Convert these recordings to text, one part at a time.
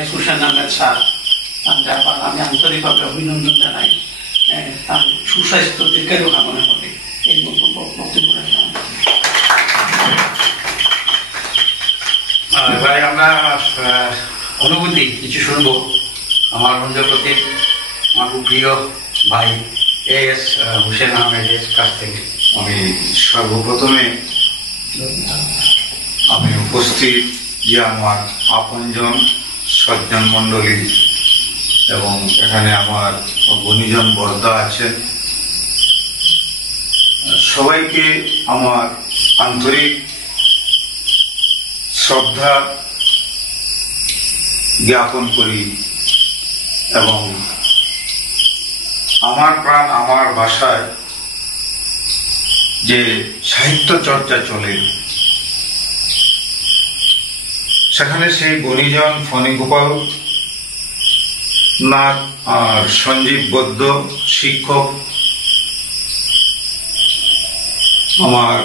S Hossain Ahmed sir, তারপর আমি আন্তরিকভাবে অভিনন্দন জানাই, তার সুস্বাস্থ্য দীর্ঘায়ু কামনা করি। এই বক্তব্য এবারে আমরা অনুভূতি কিছু শুনবো আমার বন্ধুর প্রতি, আমার খুব প্রিয় ভাই এস হোসেন আহমেদের কাছ থেকে। আমি সর্বপ্রথমে আমি উপস্থিত যে আমার আপনজন সজ্জন মণ্ডলী এবং এখানে আমার গুণীজন বর্দা আছেন, সবাইকে আমার আন্তরিক শ্রদ্ধা জ্ঞাপন করি এবং আমার প্রাণ আমার ভাষায় যে সাহিত্য চর্চা চলে সেখানে সেই গুণীজন ফণীগোপাল নাথ আর সঞ্জীব বৈদ্য শিক্ষক, আমার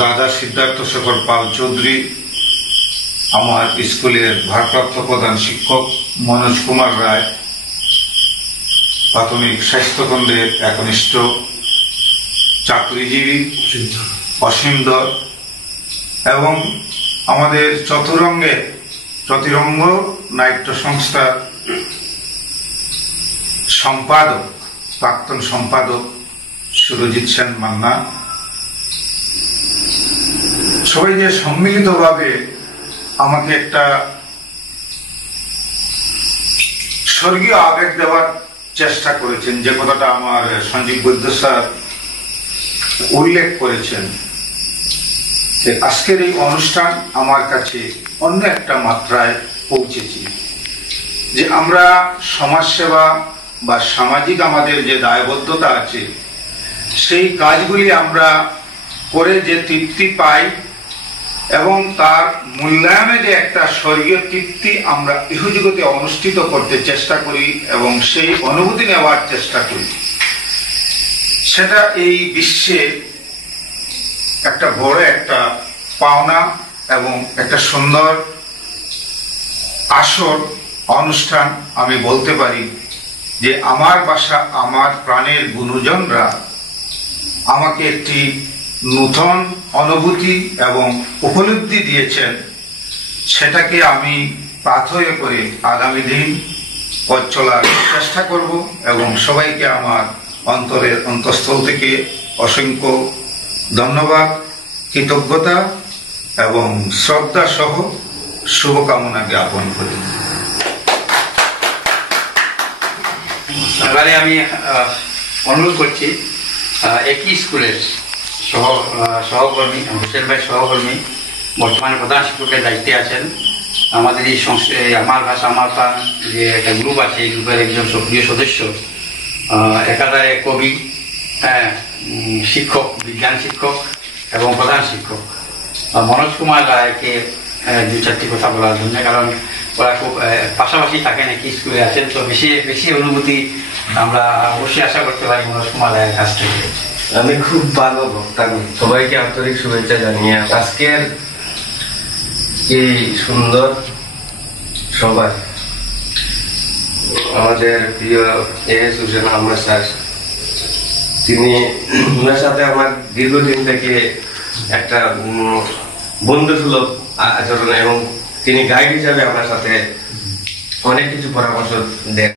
দাদা সিদ্ধার্থ শেখর পাল চৌধুরী, আমার স্কুলের ভারপ্রাপ্ত প্রধান শিক্ষক মনোজ কুমার রায়, প্রাথমিক স্বাস্থ্যকেন্দ্রের একনিষ্ঠ চাকরিজীবী অসীম দর এবং আমাদের চতুরঙ্গ নাট্য সংস্থার সম্পাদক, প্রাক্তন সম্পাদক সুরজিৎ সেন মান্না, সবাই যে সম্মিলিতভাবে আমাকে একটা স্বর্গীয় আবেগ দেওয়ার চেষ্টা করেছেন, যে কথাটা আমার সঞ্জীব বৈদ্য স্যার উল্লেখ করেছেন, আজকের এই অনুষ্ঠান আমার কাছে অন্য একটা মাত্রায় পৌঁছেছি। যে আমরা সমাজসেবা বা সামাজিক আমাদের যে দায়বদ্ধতা আছে, সেই কাজগুলি আমরা করে যে তৃপ্তি পাই এবং তার মূল্যায়নে যে একটা স্বর্গীয় তৃপ্তি আমরা ইহজগতে অনুষ্ঠিত করতে চেষ্টা করি এবং সেই অনুভূতি নেওয়ার চেষ্টা করি, সেটা এই বিশ্বে একটা বড় একটা পাওনা এবং একটা সুন্দর আসর অনুষ্ঠান। আমি বলতে পারি যে আমার বাসা আমার প্রাণের গুণজনরা আমাকে একটি নূতন অনুভূতি এবং উপলব্ধি দিয়েছেন, সেটাকে আমি পাথেয় করে আগামী দিন পথ চলার চেষ্টা করব এবং সবাইকে আমার অন্তরের অন্তঃস্থল থেকে অসংখ্য ধন্যবাদ, কৃতজ্ঞতা এবং শ্রদ্ধা সহ শুভকামনা জ্ঞাপন করি। এবারে আমি অনুরোধ করছি একই স্কুলের সহকর্মী হোসেন ভাই সহকর্মী, বর্তমানে প্রধান শিক্ষকের দায়িত্বে আছেন, আমাদের এই আমার ভাষা আমার প্রাণ যে একটা গ্রুপ আছে, এই গ্রুপের একজন সক্রিয় সদস্য, একাধারে কবি, শিক্ষক, বিজ্ঞান শিক্ষক এবং প্রধান শিক্ষক মনোজ কুমার রায়কে দু চারটি কথা বলার জন্য, কারণ ওরা খুব পাশাপাশি থাকেন, একই স্কুলে আছেন, তো বেশি অনুভূতি আমরা অবশ্যই আশা করতে পারি মনোজ কুমার রায়ের কাছ থেকে। আমি খুব ভালো বক্তা, সবাইকে আন্তরিক শুভেচ্ছা জানিয়ে আজকের এই সুন্দর সভায় আমাদের প্রিয় এস হোসেন আহমেদ স্যার, তিনি ওনার সাথে আমার দীর্ঘদিন থেকে একটা বন্ধুসুলভ আচরণ এবং তিনি গাইড হিসাবে আমার সাথে অনেক কিছু পরামর্শ দেন।